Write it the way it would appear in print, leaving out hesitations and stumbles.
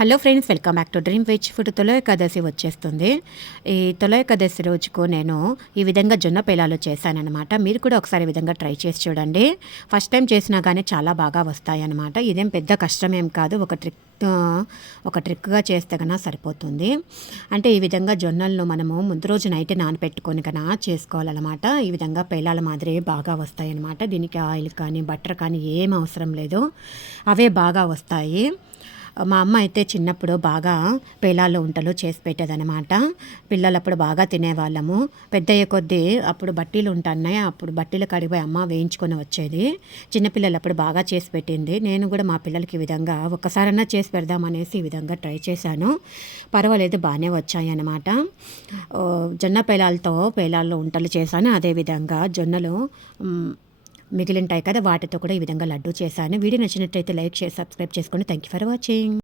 Hello friends, welcome back to dream veg food. తొలి ఏకాదశి వచ్చేస్తుంది. ఈ తొలి ఏకాదశి రోజుకు నేను ఈ విధంగా జొన్న పేలాలు చేశానన్నమాట. మీరు కూడా ఒకసారి ఈ విధంగా ట్రై చేసి చూడండి. ఫస్ట్ టైం చేసినా కానీ చాలా బాగా వస్తాయన్నమాట. ఇదేం పెద్ద కష్టమేం కాదు, ఒక ట్రిక్గా చేస్తే కన్నా సరిపోతుంది. అంటే ఈ విధంగా జొన్నలను మనము ముందు రోజు నైట్ నానపెట్టుకొని కన్నా చేసుకోవాలన్నమాట. ఈ విధంగా పేలాల మాదిరి బాగా వస్తాయన్నమాట. దీనికి ఆయిల్ కానీ బటర్ కానీ ఏం అవసరం లేదు, అవే బాగా వస్తాయి. మా అమ్మ అయితే చిన్నప్పుడు బాగా పేలాల్లో వంటలు చేసి పెట్టేదనమాట. పిల్లలప్పుడు బాగా తినేవాళ్ళము. పెద్దయ్యే కొద్దీ అప్పుడు బట్టీలు ఉంటున్నాయి, అప్పుడు బట్టీలు కడిగిపోయి అమ్మ వేయించుకొని వచ్చేది. చిన్నపిల్లలప్పుడు బాగా చేసి పెట్టింది. నేను కూడా మా పిల్లలకి ఈ విధంగా ఒక్కసారన్నా చేసి పెడదామనేసి ఈ విధంగా ట్రై చేశాను. పర్వాలేదు, బాగానే వచ్చాయి అన్నమాట. జొన్న పేలాల్లో వంటలు చేశాను. అదేవిధంగా జొన్నలు మిగిలింటాయి కదా, వాటితో కూడా ఈ విధంగా లడ్డు చేశాను. వీడియో నచ్చినట్టయితే లైక్, షేర్, సబ్స్క్రైబ్ చేసుకోండి. Thank you for watching.